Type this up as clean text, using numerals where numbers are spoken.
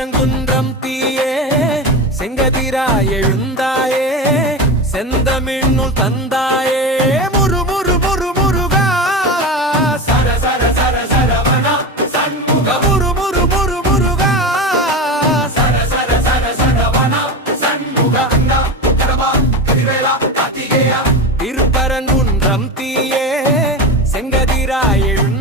திருப்பரங்குன்றம் தீயே செங்கதிராய் எழுந்தாயே செந்தமிழ்நூல் தந்தாயே முரு முரு முரு முருகா சர சர சர சரவணா சண்முக முரு முரு முரு முருகா சர சர சர சரவணா சண்முக அண்ணா உத்தரமா கதிர்வேலா கார்த்திகேயா திருப்பரங்குன்றம் தீயே செங்கதிராய் எழுந்தாயே